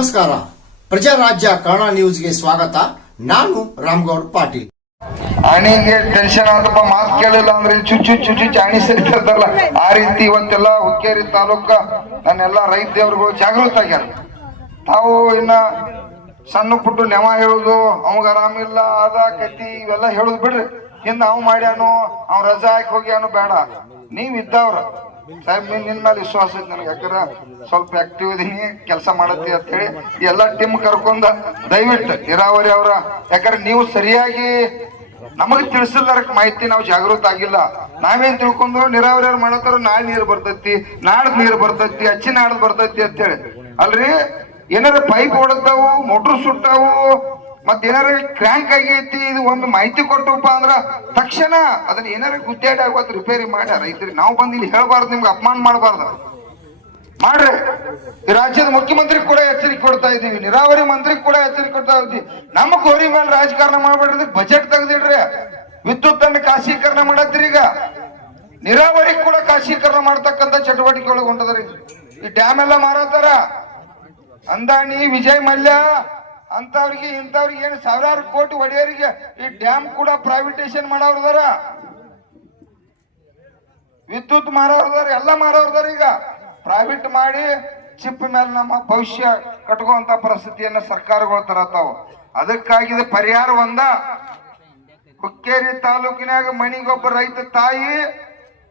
ನಮಸ್ಕಾರ. ಪ್ರಜಾರಾಜ್ಯ ಕನ್ನಡ ನ್ಯೂಸ್ಗೆ ಸ್ವಾಗತ. ನಾನು ರಾಮಗೌಡ ಪಾಟೀಲ್. ಆಣಿಗೆ ಟೆನ್ಷನ್ ಆದಪ್ಪ, ಮಾತು ಕೇಳಿಲ್ಲ ಅಂದ್ರೆ ಚುಚ್ಚು ಚುಚ್ಚು ಚಾಣಿ ಸರಿತಾರಲ್ಲ ಆ ರೀತಿ ಇವತ್ತೆಲ್ಲ ಹುಕ್ಕೇರಿ ತಾಲೂಕ ನನ್ನೆಲ್ಲ ರೈತ ದೇವ್ರುಗಳು ಜಾಗೃತ ಆಗ್ಯಾರ. ತಾವು ಇನ್ನ ಸಣ್ಣ ಪುಟ್ಟು ನೆವ ಹೇಳುದು, ಅವಾಗ ಆರಾಮಿಲ್ಲ ಅದ ಕತಿ ಇವೆಲ್ಲ ಹೇಳುದು ಬಿಡ್ರಿ. ಹಿಂದ ಅವ್ ಮಾಡ್ಯಾನು, ಅವ್ ರಜಾ ಹಾಕಿ ಹೋಗ್ಯಾನು ಬೇಡ. ನೀವ್ ಇದ್ದವ್ರ ಸಾಹೇಬ್, ನಿನ್ ಮೇಲೆ ವಿಶ್ವಾಸ ಐತಿ ನನಗೆ. ಯಾಕಂದ್ರೆ ಸ್ವಲ್ಪ ಆಕ್ಟಿವ್ ಇದೀನಿ, ಕೆಲಸ ಮಾಡತ್ತಿ ಅಂತ ಹೇಳಿ ಎಲ್ಲಾ ಟೀಮ್ ಕರ್ಕೊಂಡ ದಯವಿಟ್ಟು ನೀರಾವರಿ ಅವರ, ಯಾಕಂದ್ರೆ ನೀವು ಸರಿಯಾಗಿ ನಮಗ್ ತಿಳಿಸಿದಾರಕ್ ಮಾಹಿತಿ ನಾವು ಜಾಗೃತ ಆಗಿಲ್ಲ. ನಾವೇನ್ ತಿಳ್ಕೊಂಡು ನೀರಾವರಿ ಅವ್ರು ಮಾಡತ್ತಾರ ನಾಳೆ ನೀರು ಬರ್ತೈತಿ, ನಾಡ್ದು ನೀರು ಬರ್ತೈತಿ, ಅಚ್ಚಿ ನಾಡ್ದು ಬರ್ತೈತಿ ಅಂತ ಹೇಳಿ. ಅಲ್ರಿ ಏನಾರ ಪೈಪ್ ಹೊಡೆದವು, ಮೋಟ್ರ್ ಸುಟ್ಟಾವು, ಮತ್ ಏನಾರ ಕ್ರ್ಯಾಂಕ್ ಆಗೈತಿ, ಇದು ಒಂದು ಮಾಹಿತಿ ಕೊಟ್ಟಪ್ಪ ಅಂದ್ರ ತಕ್ಷಣ ಅದನ್ನ ಏನಾರ ಗುದ್ದಾಡಿ ಆಗೋದು ರಿಪೇರಿ ಮಾಡ್ಯಾರ ರೈತರಿಗೆ. ನಾವು ಬಂದು ಇಲ್ಲಿ ಹೇಳ್ಬಾರ್ದು, ನಿಮ್ಗೆ ಅಪಮಾನ ಮಾಡಬಾರ್ದು. ಮಾಡ್ರಿ. ಈ ರಾಜ್ಯದ ಮುಖ್ಯಮಂತ್ರಿ ಕೂಡ ಎಚ್ಚರಿಕೆ ಕೊಡ್ತಾ ಇದೀವಿ, ನೀರಾವರಿ ಮಂತ್ರಿ ಕೂಡ ಎಚ್ಚರಿಕೆ ಕೊಡ್ತಾ ಇದೀವಿ. ನಮ್ಮ ಗೋರಿ ಮೇಲೆ ರಾಜಕಾರಣ ಮಾಡ್ಬೇಡ್ರಿ, ಬಜೆಟ್ ತೆಗ್ದಿಡ್ರಿ. ವಿದ್ಯುತ್ ಅನ್ನು ಖಾಸಗೀಕರಣ ಮಾಡತ್ತೀರಿ. ಈಗ ನೀರಾವರಿ ಕೂಡ ಖಾಸಗೀಕರಣ ಮಾಡ್ತಕ್ಕಂಥ ಚಟುವಟಿಕೆ ಒಳಗೆ ಹೊಂಟದ್ರಿ. ಈ ಡ್ಯಾಮ್ ಎಲ್ಲ ಮಾರತಾರ. ಅಂದಾಣಿ, ವಿಜಯ್ ಮಲ್ಯ ಅಂತವ್ರಿಗೆ ಇಂಥವ್ರಿಗೆ ಏನು ಸಾವಿರಾರು ಕೋಟಿ ಒಡೆಯರಿಗೆ ಈ ಡ್ಯಾಮ್ ಕೂಡ ಪ್ರೈವೇಟೈಸೇಷನ್ ಮಾಡೋರ್ದಾರ, ವಿದ್ಯುತ್ ಮಾರೋರ್ದಾರ, ಎಲ್ಲ ಮಾರೋರ್ದಾರ. ಈಗ ಪ್ರೈವೇಟ್ ಮಾಡಿ ಚಿಪ್ ಮೇಲೆ ನಮ್ಮ ಭವಿಷ್ಯ ಕಟ್ಕೋಂತ ಪರಿಸ್ಥಿತಿಯನ್ನ ಸರ್ಕಾರಗಳು ತರತಾವ. ಅದಕ್ಕಾಗಿ ಪರಿಹಾರ ಒಂದ, ಹುಕ್ಕೇರಿ ತಾಲೂಕಿನಾಗ ಮನಿಗೊಬ್ಬ ರೈತ ತಾಯಿ,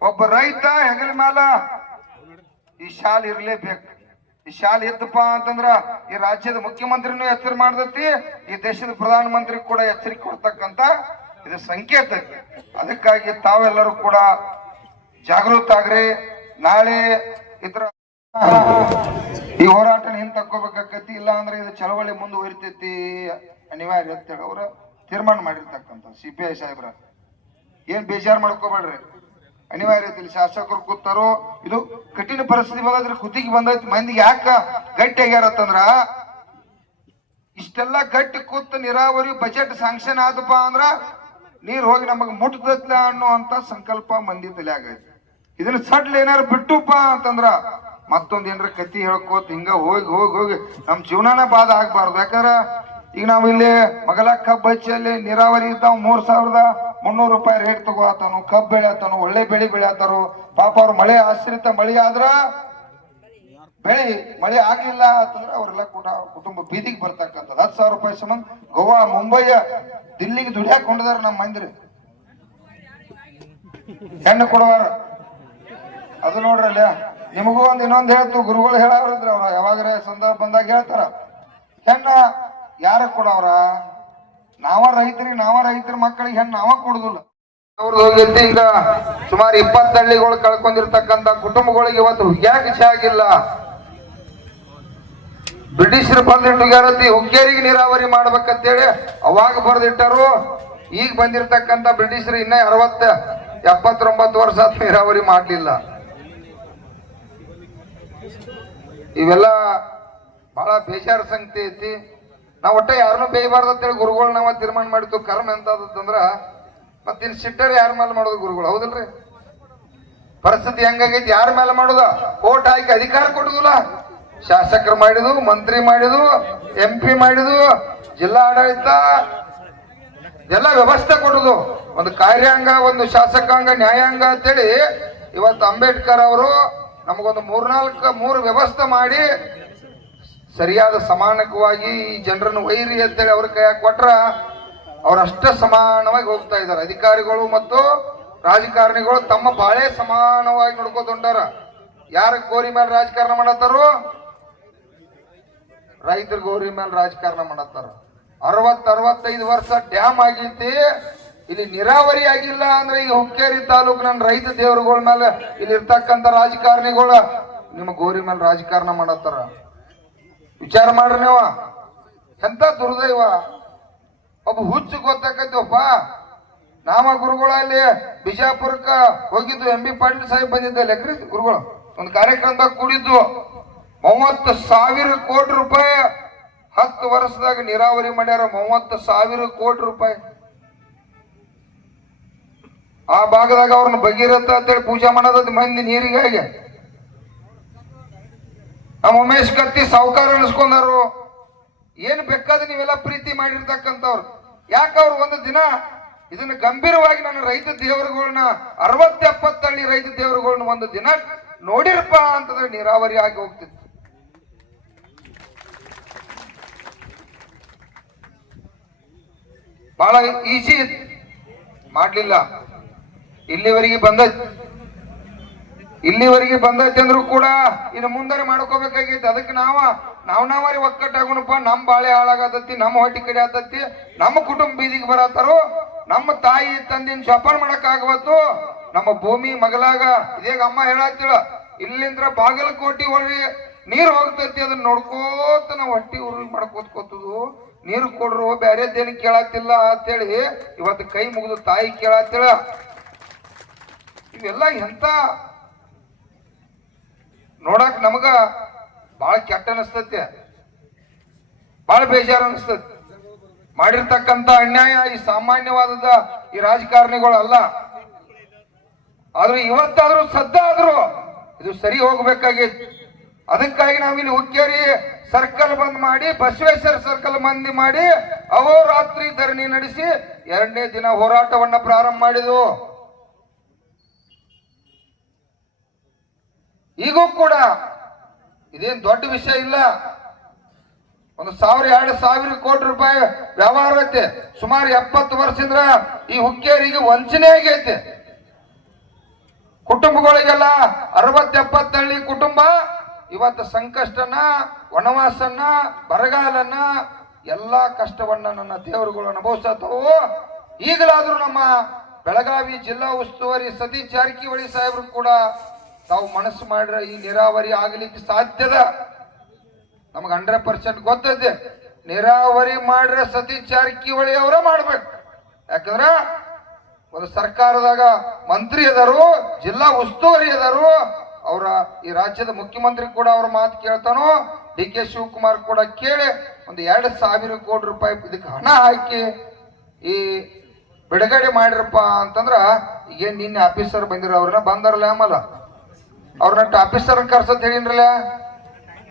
ಒಬ್ಬ ರೈತ ಹೆಗಲ ಮೇಲ ಈ ಶಾಲೆ ಇರ್ಲೇಬೇಕು. ಈ ಶಾಲೆ ಎತ್ತಪ್ಪ ಅಂತಂದ್ರ ಈ ರಾಜ್ಯದ ಮುಖ್ಯಮಂತ್ರಿನೂ ಎಚ್ಚರ ಮಾಡ್ದತಿ, ಈ ದೇಶದ ಪ್ರಧಾನ ಮಂತ್ರಿ ಕೂಡ ಎಚ್ಚರಿಕೆ ಕೊಡ್ತಕ್ಕಂತ ಇದು ಸಂಕೇತ. ಅದಕ್ಕಾಗಿ ತಾವೆಲ್ಲರೂ ಕೂಡ ಜಾಗೃತ ಆಗ್ರಿ. ನಾಳೆ ಇದ್ರ ಈ ಹೋರಾಟನ ಹಿಂದ್ ತಕ್ಕೋಬೇಕಾಕತಿ, ಇಲ್ಲ ಅಂದ್ರೆ ಇದು ಚಳವಳಿ ಮುಂದುವರಿತೈತಿ ಅನಿವಾರ್ಯ ಅಂತೇಳಿ ಅವ್ರ ತೀರ್ಮಾನ ಮಾಡಿರ್ತಕ್ಕಂಥ CPI ಸಾಹೇಬ್ರ. ಏನ್ ಬೇಜಾರು ಮಾಡ್ಕೋಬೇಡ್ರಿ, ಅನಿವಾರ್ಯತೆ ಶಾಸಕರು ಕೂತಾರೋ. ಇದು ಕಠಿಣ ಪರಿಸ್ಥಿತಿ ಬಂದ್ರೆ ಕುತ್ತಿಗೆ ಬಂದೈತಿ. ಮಂದಿಗೆ ಯಾಕ ಗಟ್ಟಿ ಆಗ್ಯಾರತ್ತಂದ್ರ, ಇಷ್ಟೆಲ್ಲ ಗಟ್ಟಿ ಕೂತ್ ನೀರಾವರಿ ಬಜೆಟ್ ಸ್ಯಾಂಕ್ಷನ್ ಆದಪ್ಪ ಅಂದ್ರ ನೀರ್ ಹೋಗಿ ನಮಗ್ ಮುಟ್ಟದತ್ಲ ಅನ್ನುವಂತ ಸಂಕಲ್ಪ ಮಂದಿ ತಲೆ ಆಗೈತಿ. ಇದನ್ನ ಸಡ್ಲ ಏನಾರು ಬಿಟ್ಟುಪ್ಪ ಅಂತಂದ್ರ ಮತ್ತೊಂದ್ ಏನಾರ ಕತಿ ಹೇಳ್ಕೋತ ಹಿಂಗ ಹೋಗಿ ಹೋಗಿ ಹೋಗಿ ನಮ್ ಜೀವನಾನ ಬಾಧ ಆಗ್ಬಾರ್ದು. ಯಾಕಂದ್ರ ಈಗ ನಾವ್ ಇಲ್ಲಿ ಮಗಲ ಕಬ್ಬ್ ಹಚ್ಚಿಯಲ್ಲಿ ನೀರಾವರಿ ಇದ್ದಾವ 3,300 ರೂಪಾಯಿ ರೇಟ್ ತಗೋತಾನು, ಕಬ್ಬ್ ಬೆಳೆಯತಾನು, ಒಳ್ಳೆ ಬೆಳೆ ಬೆಳೆಯತಾರು. ಪಾಪ ಅವ್ರ ಮಳೆ ಆಶ್ರಿತ ಮಳೆ ಆದ್ರ ಬೆಳೆ, ಮಳೆ ಆಗ್ಲಿಲ್ಲ ಅಂತಂದ್ರೆ ಅವ್ರೆಲ್ಲ ಕುಟುಂಬ ಬೀದಿಗೆ ಬರ್ತಕ್ಕಂಥದ್ದು. 10,000 ರೂಪಾಯಿ ಸಂಬಂಧ ಗೋವಾ, ಮುಂಬೈ, ದಿಲ್ಲಿಗೆ ದುಡಿಯಾಕ ಕೊಂಡಿದಾರ ನಮ್ಮ ಮಂದಿರಿ. ಹೆಣ್ಣು ಕೊಡುವಾರ ಅದು ನೋಡ್ರಲ್ಲ. ನಿಮಗೂ ಇನ್ನೊಂದು ಹೇಳ್ತು, ಗುರುಗಳು ಹೇಳವ್ರಿದ್ರ, ಅವ್ರ ಯಾವಾಗ್ರ ಸಂದರ್ಭ ಬಂದಾಗ ಹೇಳ್ತಾರ, ಹೆಣ್ಣ ಯಾರ ಕೊಡವ್ರ, ನಾವ ರೈತರ ಮಕ್ಕಳಿಗೆ ಹೆಣ್ಣು ನಾವ ಕೊಡುದಿಲ್ಲ. ಅವ್ರದ್ದು ಹೋಗೈತಿ. ಈಗ ಸುಮಾರು 20 ಹಳ್ಳಿಗಳು ಕಳ್ಕೊಂಡಿರ್ತಕ್ಕಂಥ ಕುಟುಂಬಗಳಿಗೆ ಇವತ್ತು ಹುಗ್ಯಾಕ ಆಗಿಲ್ಲ. ಬ್ರಿಟಿಷರು ಬಂದಿಟ್ಟುಗ್ಯಾರತಿ ಹುಕ್ಕೇರಿಗೆ ನೀರಾವರಿ ಮಾಡ್ಬೇಕಂತೇಳಿ ಅವಾಗ ಬರ್ದಿಟ್ಟಾರು. ಈಗ ಬಂದಿರ್ತಕ್ಕಂಥ ಬ್ರಿಟಿಷರು ಇನ್ನ 60-79 ವರ್ಷ ನೀರಾವರಿ ಮಾಡ್ಲಿಲ್ಲ. ಇವೆಲ್ಲ ಬಹಳ ಬೇಜಾರ ಸಂಗತಿ ಐತಿ. ನಾವ್ ಒಟ್ಟ ಯಾರನ್ನೂ ಬೇಯಬಾರ್ದು ಅಂತೇಳಿ ಗುರುಗಳು ನಾವ ತೀರ್ಮಾನ ಮಾಡಿತ್ತು. ಕರ್ಮ ಎಂತಂದ್ರ ಮತ್ತಿನ್ ಸಿಟ್ಟರ್ ಯಾರ ಮೇಲೆ ಮಾಡೋದು ಗುರುಗಳು, ಹೌದಲ್ರಿ? ಪರಿಸ್ಥಿತಿ ಹೆಂಗಾಗೈತಿ, ಯಾರ ಮೇಲೆ ಮಾಡೋದ? ಓಟ್ ಹಾಕಿ ಅಧಿಕಾರ ಕೊಡುದಿಲ್ಲ. ಶಾಸಕರು ಮಾಡಿದು, ಮಂತ್ರಿ ಮಾಡಿದು, MP ಮಾಡಿದು, ಜಿಲ್ಲಾ ಆಡಳಿತ ಎಲ್ಲ ವ್ಯವಸ್ಥೆ ಕೊಡುದು. ಒಂದು ಕಾರ್ಯಾಂಗ, ಒಂದು ಶಾಸಕಾಂಗ, ನ್ಯಾಯಾಂಗ ಅಂತೇಳಿ ಇವತ್ತು ಅಂಬೇಡ್ಕರ್ ಅವರು ನಮಗೊಂದು 3 ವ್ಯವಸ್ಥೆ ಮಾಡಿ ಸರಿಯಾದ ಸಮಾನಕವಾಗಿ ಈ ಜನರನ್ನು ವೈರಿ ಅಂತೇಳಿ ಅವ್ರ ಕೈ ಕೊಟ್ರ ಅವ್ರಷ್ಟೇ ಸಮಾನವಾಗಿ ಹೋಗ್ತಾ ಇದಾರೆ. ಅಧಿಕಾರಿಗಳು ಮತ್ತು ರಾಜಕಾರಣಿಗಳು ತಮ್ಮ ಬಾಳೆ ಸಮಾನವಾಗಿ ನೋಡ್ಕೋತೊಂಡಾರ. ಯಾರ ಗೋರಿ ಮೇಲೆ ರಾಜಕಾರಣ ಮಾಡತ್ತಾರು? ರೈತರ ಗೋರಿ ಮೇಲೆ ರಾಜಕಾರಣ ಮಾಡತ್ತಾರ. 60-65 ವರ್ಷ ಡ್ಯಾಮ್ ಆಗೈತಿ, ಇಲ್ಲಿ ನೀರಾವರಿ ಆಗಿಲ್ಲ ಅಂದ್ರೆ ಈಗ ಹುಕ್ಕೇರಿ ತಾಲೂಕು ನನ್ನ ರೈತ ದೇವರುಗಳ ಮೇಲೆ ಇಲ್ಲಿ ಇರ್ತಕ್ಕಂಥ ರಾಜಕಾರಣಿಗಳು ನಿಮ್ಮ ಗೋರಿ ಮೇಲೆ ರಾಜಕಾರಣ ಮಾಡತ್ತಾರ. ವಿಚಾರ ಮಾಡ್ರಿ ನೀವು, ಎಂತ ದುರ್ದೈವ. ಒಬ್ಬ ಹುಚ್ಚು ಗೊತ್ತಾಕೈತಿವಪ್ಪ. ನಾವ ಗುರುಗಳಲ್ಲಿ ಬಿಜಾಪುರಕ್ಕ ಹೋಗಿದ್ದು, MB ಪಾಟೀಲ್ ಸಾಹೇಬ್ ಬಂದಿದ್ದ ಲೆಕ್ರಿ ಗುರುಗಳು ಒಂದು ಕಾರ್ಯಕ್ರಮದಾಗ ಕೂಡಿದ್ದು. 30,000 ಕೋಟಿ ರೂಪಾಯಿ 10 ವರ್ಷದಾಗ ನೀರಾವರಿ ಮಾಡ್ಯಾರ. 30,000 ಕೋಟಿ ರೂಪಾಯಿ. ಆ ಭಾಗದಾಗ ಅವ್ರನ್ನ ಭಗೀರಥ ಅಂತೇಳಿ ಪೂಜೆ ಮಾಡೋದ್ ಮಂದಿ ನೀರಿಗಾಗಿ. ನಮ್ಮ ಉಮೇಶ್ ಕತ್ತಿ ಸಾವುಕಾರ ಅನಿಸ್ಕೊಂಡಾರು. ಏನ್ ಬೇಕಾದ್ರೆ ನೀವೆಲ್ಲ ಪ್ರೀತಿ ಮಾಡಿರ್ತಕ್ಕಂಥವ್ರು. ಯಾಕೆ ಅವ್ರು ಒಂದು ದಿನ ಇದನ್ನ ಗಂಭೀರವಾಗಿ ನನ್ನ ರೈತ ದೇವರುಗಳನ್ನ 60-70 ಹಳ್ಳಿ ರೈತ ದೇವರುಗಳನ್ನ ಒಂದು ದಿನ ನೋಡಿರಪ್ಪ ಅಂತಂದ್ರೆ ನೀರಾವರಿ ಆಗಿ ಹೋಗ್ತಿತ್ತು. ಬಹಳ ಈಸಿ ಮಾಡ್ಲಿಲ್ಲ. ಇಲ್ಲಿವರೆಗೆ ಬಂದೈತಿ ಅಂದ್ರೂ ಕೂಡ ಇನ್ನು ಮುಂದೆ ಮಾಡ್ಕೋಬೇಕಾಗೈತಿ. ಅದಕ್ಕೆ ನಾವರಿ ಒಕ್ಕಟ್ಟಾಗೋಣಪ್ಪ. ನಮ್ಮ ಬಾಳೆ ಹಾಳಾಗತೈತಿ, ನಮ್ಮ ಹೊಟ್ಟಿ ಕಡೆ ಆತೈತಿ, ನಮ್ಮ ಕುಟುಂಬ ಬೀದಿಗೆ ಬರತ್ತಾರು, ನಮ್ಮ ತಾಯಿ ತಂದಿನ ಜೋಪಾನ ಮಾಡಕ್ ಆಗವತ್ತು. ನಮ್ಮ ಭೂಮಿ ಮಗಲಾಗ ಇದೇಗ ಅಮ್ಮ ಹೇಳತ್ತಿಳ, ಇಲ್ಲಿಂದ್ರ ಬಾಗಲಕೋಟೆ ಒಳಗೆ ನೀರು ಹೋಗ್ತೈತಿ, ಅದನ್ನ ನೋಡ್ಕೋತ ನಾವು ಹೊಟ್ಟಿ ಉರುಳಿ ಮಾಡ್ಕೋತ್ಕೋತದು. ನೀರು ಕೊಡ್ರು, ಬ್ಯಾರೇದೇನು ಕೇಳತ್ತಿಲ್ಲ ಅಂತೇಳಿ ಇವತ್ತು ಕೈ ಮುಗಿದು ತಾಯಿ ಕೇಳತ್ತಿಳ. ಇವೆಲ್ಲ ಎಂತ ನೋಡಕ್ ನಮಗ ಬಹಳ ಕೆಟ್ಟ ಅನಿಸ್ತೈತಿ, ಬಹಳ ಬೇಜಾರು ಅನಿಸ್ತೈತಿ. ಮಾಡಿರ್ತಕ್ಕಂಥ ಅನ್ಯಾಯ ಈ ಸಾಮಾನ್ಯವಾದ ಈ ರಾಜಕಾರಣಿಗಳು ಅಲ್ಲ. ಆದ್ರೂ ಇವತ್ತಾದ್ರೂ ಸದ್ದಾದ್ರೂ ಇದು ಸರಿ ಹೋಗ್ಬೇಕಾಗಿತ್ತು. ಅದಕ್ಕಾಗಿ ನಾವಿಲ್ಲಿ ಹುಕ್ಕೇರಿ ಸರ್ಕಲ್ ಬಂದ್ ಮಾಡಿ, ಬಸವೇಶ್ವರ ಸರ್ಕಲ್ ಬಂದ್ ಮಾಡಿ ಅಹೋರಾತ್ರಿ ಧರಣಿ ನಡೆಸಿ 2ನೇ ದಿನ ಹೋರಾಟವನ್ನ ಪ್ರಾರಂಭ ಮಾಡಿದ್ವು. ಈಗೂ ಕೂಡ ಇದೇನ್ ದೊಡ್ಡ ವಿಷಯ ಇಲ್ಲ. 1,000-2,000 ಕೋಟಿ ರೂಪಾಯಿ ವ್ಯವಹಾರ ಐತೆ. ಸುಮಾರು 70 ವರ್ಷದಿಂದ ಈ ಹುಕ್ಕೇರಿಗೆ ವಂಚನೆ ಆಗೈತೆ. ಕುಟುಂಬಗಳಿಗೆಲ್ಲ 60-70 ಹಳ್ಳಿ ಕುಟುಂಬ ಇವತ್ತು ಸಂಕಷ್ಟನ, ವನವಾಸನ್ನ, ಬರಗಾಲನ್ನ, ಎಲ್ಲಾ ಕಷ್ಟವನ್ನ ನನ್ನ ದೇವರುಗಳು ಅನುಭವಿಸತ್ತವು. ಈಗಲಾದ್ರೂ ನಮ್ಮ ಬೆಳಗಾವಿ ಜಿಲ್ಲಾ ಉಸ್ತುವಾರಿ ಸತೀಶ್ ಜಾರಕಿಹೊಳಿ ಸಾಹೇಬರು ಕೂಡ ತಾವು ಮನಸ್ಸು ಮಾಡ್ರೆ ಈ ನೀರಾವರಿ ಆಗಲಿಕ್ಕೆ ಸಾಧ್ಯದ. ನಮಗ 100% ಗೊತ್ತೈತೆ. ನೀರಾವರಿ ಮಾಡ್ರೆ ಸತೀಶ್ ಜಾರಕಿಹೊಳಿ ಅವರ ಮಾಡ್ಬೇಕು. ಯಾಕಂದ್ರ ಒಂದು ಸರ್ಕಾರದಾಗ ಮಂತ್ರಿ ಅದಾರು, ಜಿಲ್ಲಾ ಉಸ್ತುವಾರಿ ಅದಾರು. ಅವರ ಈ ರಾಜ್ಯದ ಮುಖ್ಯಮಂತ್ರಿ ಕೂಡ ಅವ್ರ ಮಾತು ಕೇಳ್ತಾನೋ. DK ಶಿವಕುಮಾರ್ ಕೂಡ ಕೇಳಿ 2,000 ಕೋಟಿ ರೂಪಾಯಿ ಇದಕ್ಕೆ ಹಣ ಹಾಕಿ ಈ ಬಿಡುಗಡೆ ಮಾಡಿರಪ್ಪ ಅಂತಂದ್ರ ಈಗೇನ್ ನಿನ್ನೆ ಆಫೀಸರ್ ಬಂದಿರ ಅವ್ರನ್ನ ಬಂದಾರಲ್ಲ, ಆಮಲ್ಲ ಅವ್ರನ್ನ ಆಫೀಸರ್ ಕರ್ಸತ್ ಹೇಳಿನ್ರಲ್ಲ.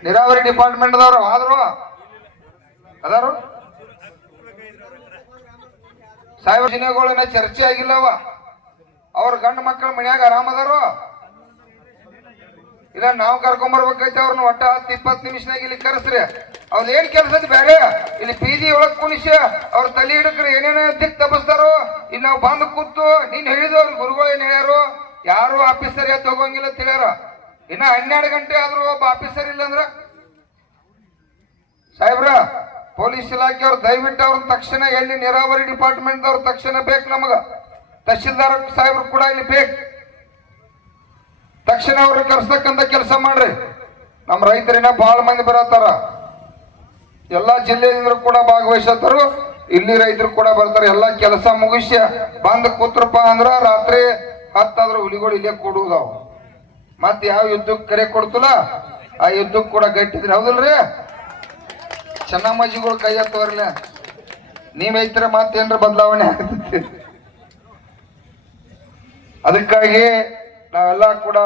ನೀರಾವರಿ ಡಿಪಾರ್ಟ್ಮೆಂಟ್ ದವ್ರು ಆದ್ರು ಅದಾರು ಸಾರ್ವಜನಿಕಗಳನ್ನ ಚರ್ಚೆ ಆಗಿಲ್ಲವ. ಅವ್ರ ಗಂಡು ಮಕ್ಕಳ ಮನ್ಯಾಗ ಆರಾಮದಾರು ಇಲ್ಲ, ನಾವು ಕರ್ಕೊಂಬರ್ಬೇಕೈತೆ ಅವ್ರನ್ನ. ಒಟ್ಟ 10-20 ನಿಮಿಷನಾಗ ಇಲ್ಲಿ ಕರೆಸ್ರಿ. ಅವ್ರ ಏನ್ ಕೆಲಸದ ಬೇರೆ, ಇಲ್ಲಿ ಬೀದಿ ಒಳಗ್ ಕುಣಿಸಿ ಅವ್ರ ತಲೆ ಹಿಡಕ್ರಿ ಏನೇನ ದಿಕ್ ತಪ್ಪಿಸ್ತಾರೋ. ಇಲ್ಲಿ ನಾವು ಬಂದು ಕೂತು ನೀನ್ ಹೇಳಿದವ್ರು ಗುರುಗಳು ಏನ್ ಹೇಳ್ಯಾರು, ಯಾರು ಆಫೀಸರ್ ಎದ್ದು ಹೋಗಂಗಿಲ್ಲ ತಿಳಿಯಾರ. ಇನ್ನ 12 ಗಂಟೆ ಆದ್ರೂ ಒಬ್ಬ ಆಫೀಸರ್ ಇಲ್ಲ ಅಂದ್ರ ಸಾಹೇಬ್ರ, ಪೊಲೀಸ್ ಇಲಾಖೆಯವ್ರು ದಯವಿಟ್ಟು ಅವ್ರ ತಕ್ಷಣ, ಎಲ್ಲಿ ನೀರಾವರಿ ಡಿಪಾರ್ಟ್ಮೆಂಟ್ ಅವ್ರ ತಕ್ಷಣ ಬೇಕು ನಮಗ. ತಹಶೀಲ್ದಾರ್ ಸಾಹೇಬ್ರು ಕೂಡ ಇಲ್ಲಿ ಬೇಕು. ತಕ್ಷಣ ಅವ್ರಿಗೆ ಕರ್ಸತಕ್ಕಂತ ಕೆಲಸ ಮಾಡ್ರಿ. ನಮ್ಮ ರೈತರಿನ ಬಹಳ ಮಂದಿ ಬರತ್ತಾರ, ಎಲ್ಲಾ ಜಿಲ್ಲೆಯಿಂದ ಕೂಡ ಭಾಗವಹಿಸತ್ತಾರು. ಇಲ್ಲಿ ರೈತರು ಕೂಡ ಬರ್ತಾರೆ. ಎಲ್ಲಾ ಕೆಲಸ ಮುಗಿಸಿ ಬಂದ್ ಕೂತ್ರಪ್ಪ ಅಂದ್ರ ರಾತ್ರಿ 10 ಆದ್ರೂ ಹುಲಿಗಳು ಇಲ್ಲೇ ಕೊಡುವುದಾವು. ಮತ್ ಯಾವ ಯುದ್ಧಕ್ಕೆ ಕರೆ ಕೊಡ್ತಲ್ಲ ಆ ಯುದ್ಧಕ್ಕೆ ಕೂಡ ಗಟ್ಟಿದ್ರಿ. ಹೌದಲ್ರಿ? ಚೆನ್ನಮ್ಮಜಿಗಳು ಕೈ ಹತ್ತವರ್ಲ ನೀವೈತ್ರ ಮತ್ತೇನ್ರ ಬದಲಾವಣೆ ಆಗ್ತೈತಿ. ಅದಕ್ಕಾಗಿ ನಾವೆಲ್ಲ ಕೂಡ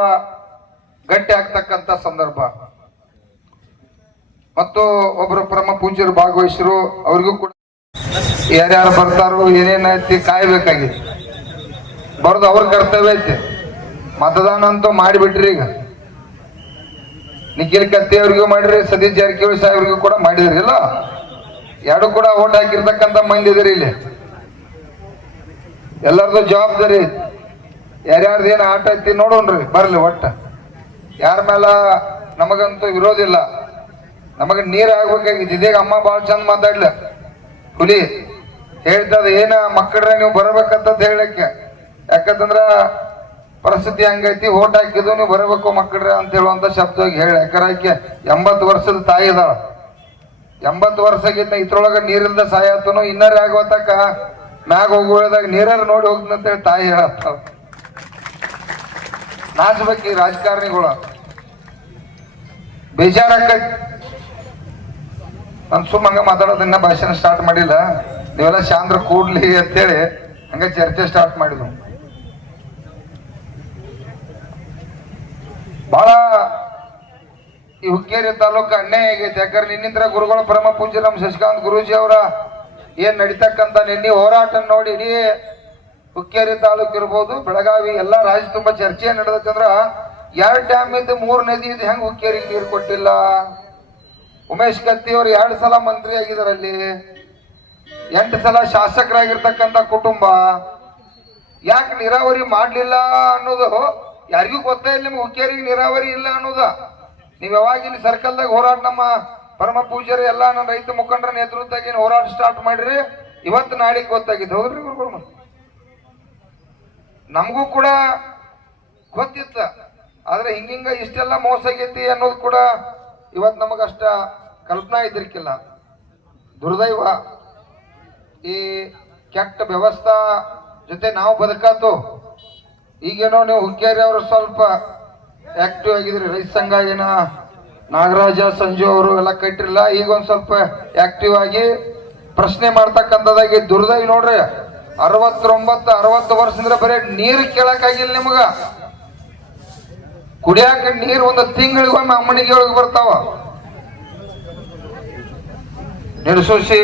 ಗಟ್ಟಿ ಆಗ್ತಕ್ಕಂತ ಸಂದರ್ಭ. ಮತ್ತು ಒಬ್ಬರು ಪರಮ ಪೂಜ್ಯರು ಭಾಗವಹಿಸರು, ಅವ್ರಿಗೂ ಕೂಡ ಯಾರ್ಯಾರು ಬರ್ತಾರೋ ಏನೇನೈತಿ ಕಾಯ್ಬೇಕಾಗಿದೆ. ಬರೋದು ಅವ್ರ ಕರ್ತವ್ಯ ಐತಿ. ಮತದಾನ ಅಂತೂ ಮಾಡಿಬಿಟ್ರಿ. ಈಗ ನಿಖಿಲ್ ಕತ್ತಿ ಅವ್ರಿಗೂ ಮಾಡಿರಿ, ಸತೀಶ್ ಜಾರಕಿಹೊಳಿ ಸಾಹೇಬ್ರಿಗೂ ಕೂಡ ಮಾಡಿದ್ರಿ. ಇಲ್ಲ, ಎರಡು ಕೂಡ ಓಟ್ ಹಾಕಿರ್ತಕ್ಕಂಥ ಮಂದಿ ಇದ್ರಿ. ಇಲ್ಲಿ ಎಲ್ಲರದು ಜವಾಬ್ದಾರಿ. ಯಾರ್ಯಾರ್ದು ಏನು ಆಟ ಐತಿ ನೋಡೋಣ್ರಿ, ಬರ್ಲಿ. ಒಟ್ಟ ಯಾರ ಮೇಲ ನಮಗಂತೂ ವಿರೋಧಿಲ್ಲ. ನಮಗ ನೀರ್ ಆಗ್ಬೇಕಾಗಿತ್ತು. ಇದೇಗ ಅಮ್ಮ ಬಾಳ ಚಂದ ಮಾತಾಡ್ಲ, ಹುಲಿ ಹೇಳ್ತದ ಏನ ಮಕ್ಕಳ್ರೆ ನೀವು ಬರ್ಬೇಕಂತ ಹೇಳಕ್ಕೆ. ಯಾಕಂತಂದ್ರ ಪರಿಸ್ಥಿತಿ ಹಂಗೈತಿ, ಓಟ್ ಹಾಕಿದ್ದು ನೀವು ಬರಬೇಕು ಮಕ್ಕಳ್ರೆ ಅಂತ ಹೇಳುವಂತ ಶಬ್ದ ಹೇಳಿ. ಯಾಕಂದ್ರೆ 80 ವರ್ಷದ ತಾಯಿ ಅದಾಳ. 80 ವರ್ಷ ಆಗಿದ್ದ ಇದ್ರೊಳಗ ನೀರಿಲ್ದ ಸಾಯತನು. ಇನ್ನರೇ ಆಗೋತಕ್ಕ ಮ್ಯಾಗ ಹೋಗುವಾಗ ನೀರಾರ ನೋಡಿ ಹೋಗ್ತಂತ ಅಂತೇಳಿ ತಾಯಿ ಹೇಳತ್ತಾಳ. ನಾಚ್ಬೇಕು ಈ ರಾಜಕಾರಣಿಗಳು. ಬೇಜಾರಾಗೈತಿ. ನಾನು ಹಂಗ ಮಾತಾಡೋದನ್ನ ಭಾಷಣ ಸ್ಟಾರ್ಟ್ ಮಾಡಿಲ್ಲ. ನೀವೆಲ್ಲ ಶಾಂದ್ರ ಕೂಡ್ಲಿ ಅಂತೇಳಿ ಹಂಗ ಚರ್ಚೆ ಸ್ಟಾರ್ಟ್ ಮಾಡಿದ್ವು. ಬಹಳ ಈ ಹುಕ್ಕೇರಿ ತಾಲೂಕು ಅನ್ಯಾಯ ಆಗೈತೆ. ಯಾಕಂದ್ರೆ ನಿನ್ನಿಂದ ಗುರುಗಳ ಪರಮ ಪೂಜ್ಯ ನಮ್ಮ ಶಶಿಕಾಂತ್ ಗುರೂಜಿ ಅವರ ಏನ್ ನಡೀತಕ್ಕಂತ ನಿನ್ನೆ ಹೋರಾಟ ನೋಡಿ ಇಡೀ ಹುಕ್ಕೇರಿ ತಾಲೂಕು ಇರ್ಬೋದು, ಬೆಳಗಾವಿ ಎಲ್ಲಾ ರಾಜ್ಯ ತುಂಬಾ ಚರ್ಚೆ ನಡೆದಕ್ಕಂದ್ರ 2 ಡ್ಯಾಮ್ ಇದ್ದು 3 ನದಿ ಇದ್ದು ಹೆಂಗ್ ಹುಕ್ಕೇರಿಗೆ ನೀರು ಕೊಟ್ಟಿಲ್ಲ? ಉಮೇಶ್ ಕತ್ತಿ ಅವರು 2 ಸಲ ಮಂತ್ರಿ ಆಗಿದಾರಲ್ಲಿ, 8 ಸಲ ಶಾಸಕರಾಗಿರ್ತಕ್ಕಂಥ ಕುಟುಂಬ. ಯಾಕೆ ನೀರಾವರಿ ಮಾಡ್ಲಿಲ್ಲ ಅನ್ನೋದು ಯಾರಿಗೂ ಗೊತ್ತೇ ಇಲ್ಲ. ನಿಮ್ಗೆ ಹುಕ್ಕೇರಿಗೆ ನೀರಾವರಿ ಇಲ್ಲ ಅನ್ನೋದ ನೀವ್ ಯಾವಾಗ ಇಲ್ಲಿ ಸರ್ಕಲ್ದಾಗ ಹೋರಾಟ ನಮ್ಮ ಪರಮ ಪೂಜ್ಯರು ಎಲ್ಲ ನನ್ನ ರೈತ ಮುಖಂಡರ ನೇತೃತ್ವದಾಗ ಹೋರಾಟ ಸ್ಟಾರ್ಟ್ ಮಾಡಿರಿ, ಇವತ್ತು ನಾಳೆಗೆ ಗೊತ್ತಾಗಿದ್ದು. ಹೌದ್ರಿ ಗುರುಗಳು? ನಮಗೂ ಕೂಡ ಗೊತ್ತಿತ್ತ, ಆದ್ರೆ ಹಿಂಗಿಂಗ ಇಷ್ಟೆಲ್ಲ ಮೋಸ ಆಗೈತಿ ಅನ್ನೋದು ಕೂಡ ಇವತ್ತು ನಮಗಷ್ಟ ಕಲ್ಪನಾ ಇದ್ರಿಕಿಲ್ಲ. ದುರ್ದೈವ. ಈ ಕೆಟ್ಟ ವ್ಯವಸ್ಥಾ ಜೊತೆ ನಾವು ಬದುಕಾತು. ಈಗೇನೋ ನೀವು ಹುಕ್ಕೇರಿ ಅವರು ಸ್ವಲ್ಪ ಆಕ್ಟಿವ್ ಆಗಿದ್ರಿ, ರೈತ ಸಂಘ ಏನ ನಾಗರಾಜ ಸಂಜು ಅವರು ಎಲ್ಲ ಕಟ್ಟಿರಲ್ಲ, ಈಗ ಒಂದ್ ಸ್ವಲ್ಪ ಆಕ್ಟಿವ್ ಆಗಿ ಪ್ರಶ್ನೆ ಮಾಡ್ತಕ್ಕಂಥದ್ದಾಗಿ. ದುರ್ದೈವ ನೋಡ್ರಿ, 69-60 ವರ್ಷದಿಂದ ಬರೀ ನೀರು ಕೇಳಕ್ಕಾಗಿಲ್ಲ ನಿಮಗ. ಕುಡಿಯಾಕ ನೀರು ಒಂದು ತಿಂಗಳಿಗೊಮ್ಮೆ ಅಮ್ಮನಿಗೆ ಒಳಗೆ ಬರ್ತಾವ. ನಿರ್ಸೂಸಿ